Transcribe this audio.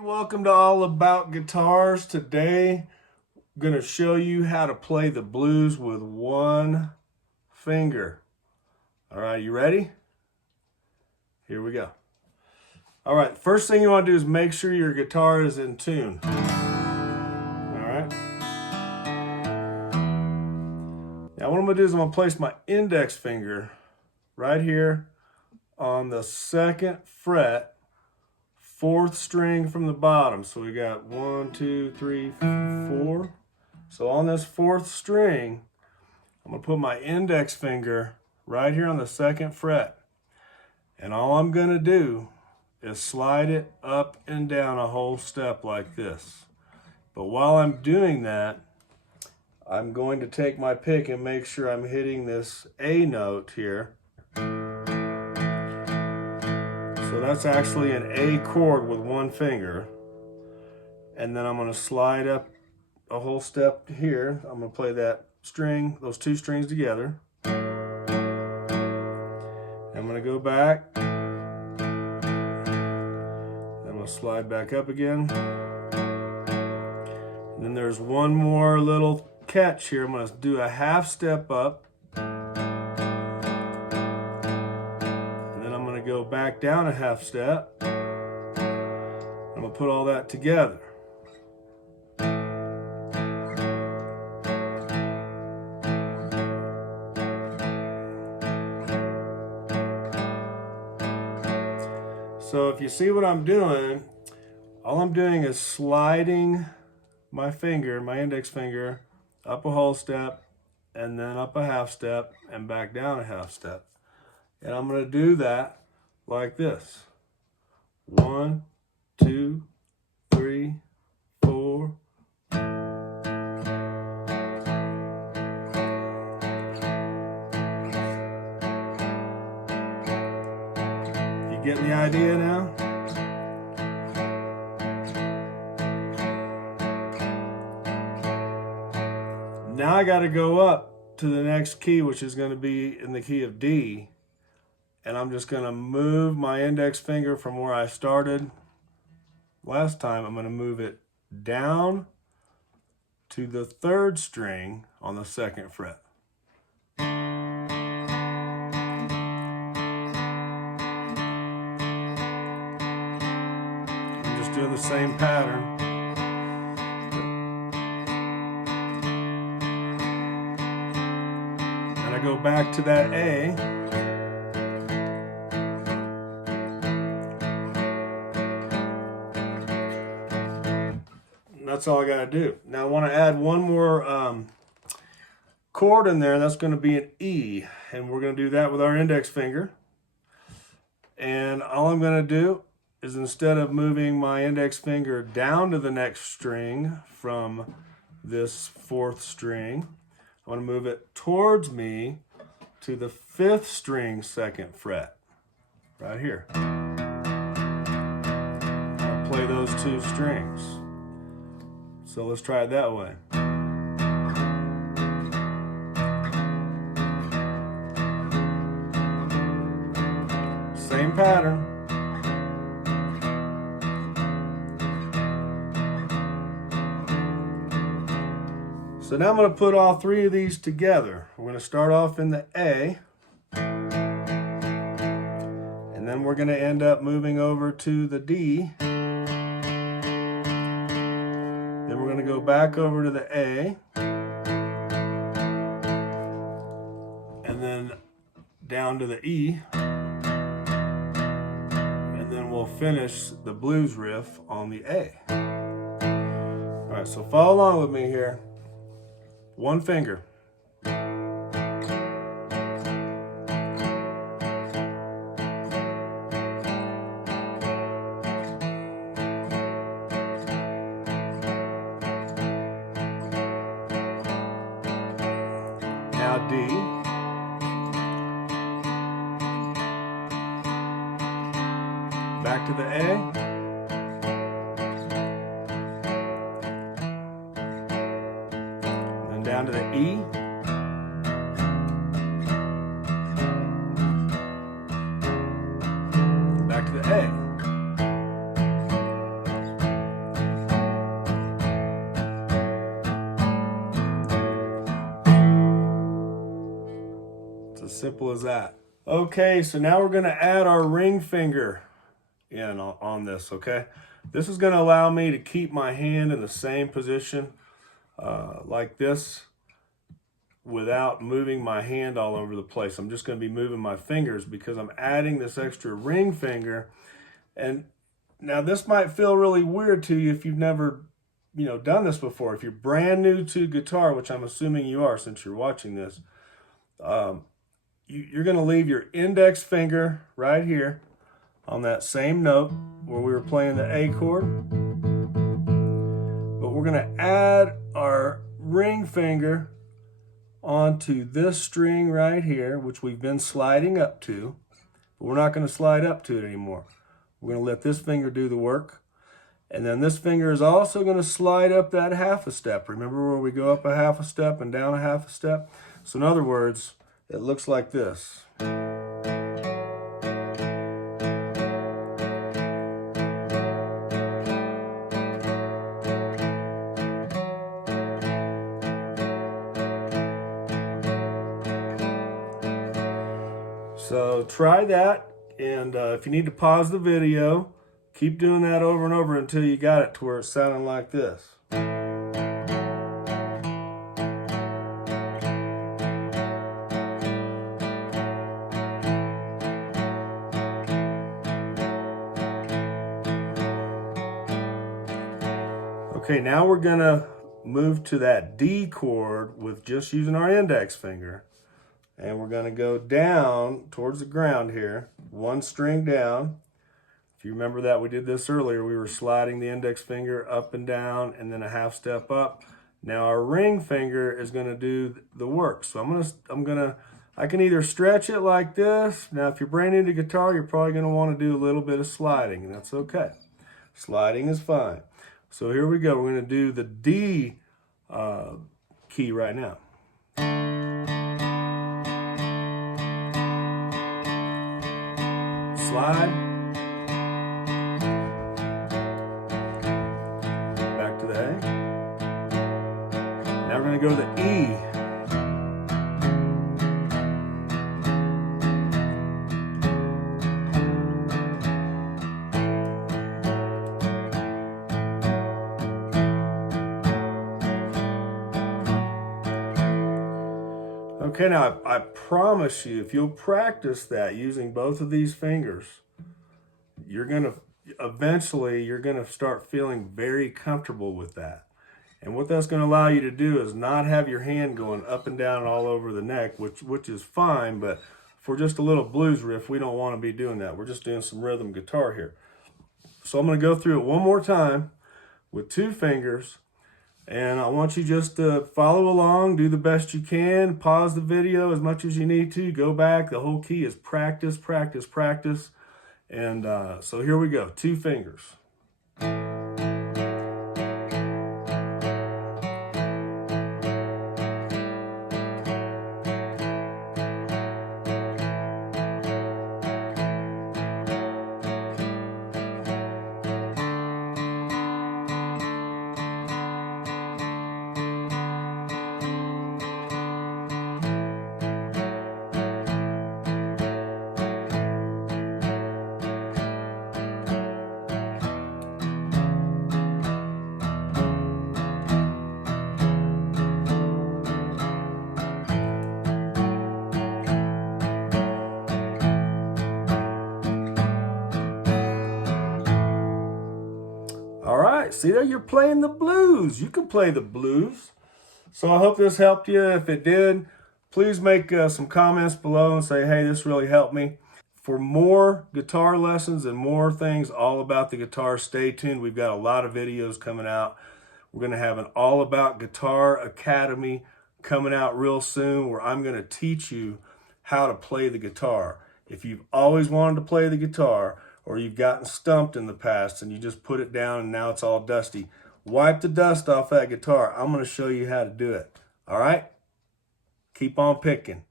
Welcome to All About Guitars. Today I'm going to show you how to play the blues with one finger. All right, you ready? Here we go. All right, first thing you want to do is make sure your guitar is in tune. All right. Now what I'm going to do is I'm going to place my index finger right here on the second fret, fourth string from the bottom. So we got 1, 2, 3, 4. So on this fourth string, I'm going to put my index finger right here on the second fret. And all I'm going to do is slide it up and down a whole step like this. But while I'm doing that, I'm going to take my pick and make sure I'm hitting this A note here. So that's actually an A chord with one finger. And then I'm going to slide up a whole step here. I'm going to play that string, those two strings together. I'm going to go back. I'm going to slide back up again. And then there's one more little catch here. I'm going to do a half step up. Go back down a half step. I'm going to put all that together. So if you see what I'm doing, all I'm doing is sliding my finger, my index finger, up a whole step, and then up a half step, and back down a half step. And I'm going to do that like this. 1, 2, 3, 4. You getting the idea now? Now I got to go up to the next key, which is going to be in the key of D. And I'm just going to move my index finger from where I started last time. I'm going to move it down to the third string on the second fret. I'm just doing the same pattern. And I go back to that A. That's all I got to do. Now I want to add one more chord in there, and that's going to be an E. And we're going to do that with our index finger. And all I'm going to do is, instead of moving my index finger down to the next string from this fourth string, I want to move it towards me to the fifth string, second fret, right here. I'll play those two strings. So let's try it that way. Same pattern. So now I'm going to put all three of these together. We're going to start off in the A. And then we're going to end up moving over to the D. Then we're going to go back over to the A, and then down to the E, and then we'll finish the blues riff on the A. All right, so follow along with me here. One finger. Now D, back to the A, and then down to the E, back to the A. Simple as that. Okay, so now we're gonna add our ring finger in on this, okay? This is gonna allow me to keep my hand in the same position like this without moving my hand all over the place. I'm just gonna be moving my fingers because I'm adding this extra ring finger. And now this might feel really weird to you if you've never, done this before. If you're brand new to guitar, which I'm assuming you are since you're watching this, you're gonna leave your index finger right here on that same note where we were playing the A chord. But we're gonna add our ring finger onto this string right here, which we've been sliding up to, but we're not gonna slide up to it anymore. We're gonna let this finger do the work. And then this finger is also gonna slide up that half a step. Remember where we go up a half a step and down a half a step? So in other words, it looks like this. So try that, and if you need to pause the video, keep doing that over and over until you got it to where it's sounding like this. Okay, now we're gonna move to that D chord with just using our index finger. And we're gonna go down towards the ground here, one string down. If you remember that we did this earlier, we were sliding the index finger up and down and then a half step up. Now our ring finger is gonna do the work. So I can either stretch it like this. Now if you're brand new to guitar, you're probably gonna wanna do a little bit of sliding, and that's okay. Sliding is fine. So here we go, we're gonna do the D key right now. Slide, back to the A. Now we're going to go to the E. Okay, now I promise you, if you'll practice that using both of these fingers, eventually you're gonna start feeling very comfortable with that. And what that's gonna allow you to do is not have your hand going up and down all over the neck, which is fine, but for just a little blues riff, we don't wanna be doing that. We're just doing some rhythm guitar here. So I'm gonna go through it one more time with two fingers. And I want you just to follow along, do the best you can, pause the video as much as you need to, go back. The whole key is practice, practice, practice. And so here we go, two fingers. All right, see there, you're playing the blues. You can play the blues. So I hope this helped you. If it did, please make some comments below and say, hey, this really helped me. For more guitar lessons and more things all about the guitar, stay tuned. We've got a lot of videos coming out. We're going to have an All About Guitar Academy coming out real soon where I'm going to teach you how to play the guitar. If you've always wanted to play the guitar, or you've gotten stumped in the past and you just put it down and now it's all dusty, wipe the dust off that guitar. I'm going to show you how to do it. All right? Keep on picking.